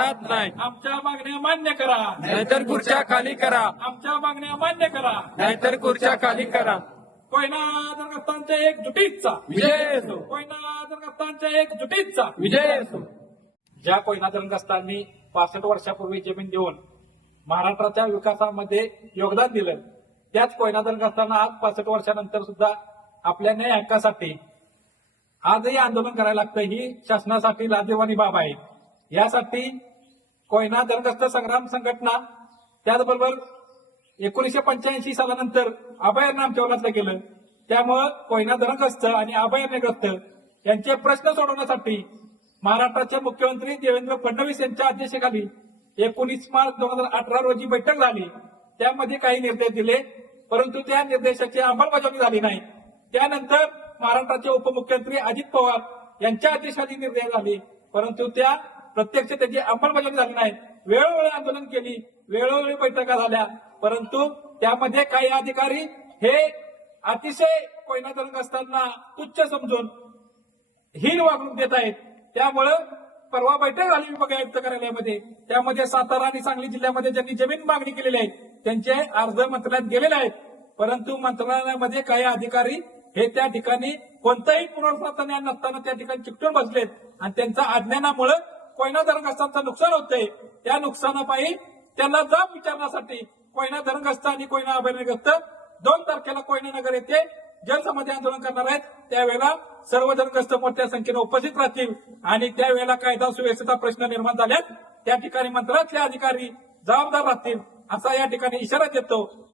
राहत नाही. आमच्या मागण्या मान्य करा, नाहीतर खुर्च्या खाली करा. आमच्या मागण्या मान्य करा. नाहीतर खुर्च्या खाली करा. कोयना दरगस्तानच्या एकजुटीचा विजय असो. कोयना दरगस्तानच्या एकजुटीचा विजय असो. ज्या कोयना दरगस्तांनी 65 वर्षापूर्वी जमीन देऊन महाराष्ट्राच्या विकासामध्ये योगदान दिलं, त्याच कोयना दरगस्तांना आज 65 वर्षानंतर सुद्धा आपल्या न्याय हक्कासाठी आजही आंदोलन करायला लागतं. ही शासनासाठी लाजिरवाणी बाब आहे. यासाठी कोयना दरगस्त संग्राम संघटना, त्याचबरोबर 1985 सालानंतर अभयारण्य आमच्या वलातलं गेलं. त्यामुळं कोयना दरगस्त आणि अभयारण्यग्रस्त यांचे प्रश्न सोडवण्यासाठी महाराष्ट्राचे मुख्यमंत्री देवेंद्र फडणवीस यांच्या अध्यक्षतेखाली 19 मार्च 2018 रोजी बैठक झाली. त्यामध्ये काही निर्देश दिले, परंतु त्या निर्देशाची अंमलबजावणी झाली नाही. त्यानंतर महाराष्ट्राचे उपमुख्यमंत्री अजित पवार यांच्या अध्यक्षतेखाली निर्देश झाले, परंतु त्या प्रत्यक्ष त्याची अंमलबजावणी झाली नाही. वेळोवेळी आंदोलन केली, वेळोवेळी बैठका झाल्या, परंतु त्यामध्ये काही अधिकारी हे अतिशय कोयना दरगस्तांना तुच्छ समजून हीन वागणूक देत आहेत. त्यामुळं परवा बैठक झाली विभागीय आयुक्त कार्यालयामध्ये. त्यामध्ये सातारा आणि सांगली जिल्ह्यामध्ये ज्यांनी जमीन मागणी केलेली आहे त्यांचे अर्ज मंत्रालयात गेलेले आहेत, परंतु मंत्रालयामध्ये काही अधिकारी हे त्या ठिकाणी कोणताही पुनर्प्राप्त न्याय नसताना त्या ठिकाणी चिकटून बसलेत आणि त्यांच्या अज्ञानामुळे कोयना दरगस्तांचं नुकसान होतंय. त्या नुकसानापायी त्यांना जाब विचारण्यासाठी कोयना दरगस्त आणि कोयना अभयारण्यग्रस्त 2 तारखेला कोयना नगर येथे जलसमाधी आंदोलन करणार आहेत. त्यावेळेला सर्व दरगस्त मोठ्या संख्येने उपस्थित राहतील आणि त्यावेळेला कायदा सुव्यवस्थेचा प्रश्न निर्माण झाल्यास त्या ठिकाणी मंत्रालयातले अधिकारी जबाबदार राहतील, असा या ठिकाणी इशारा देतो.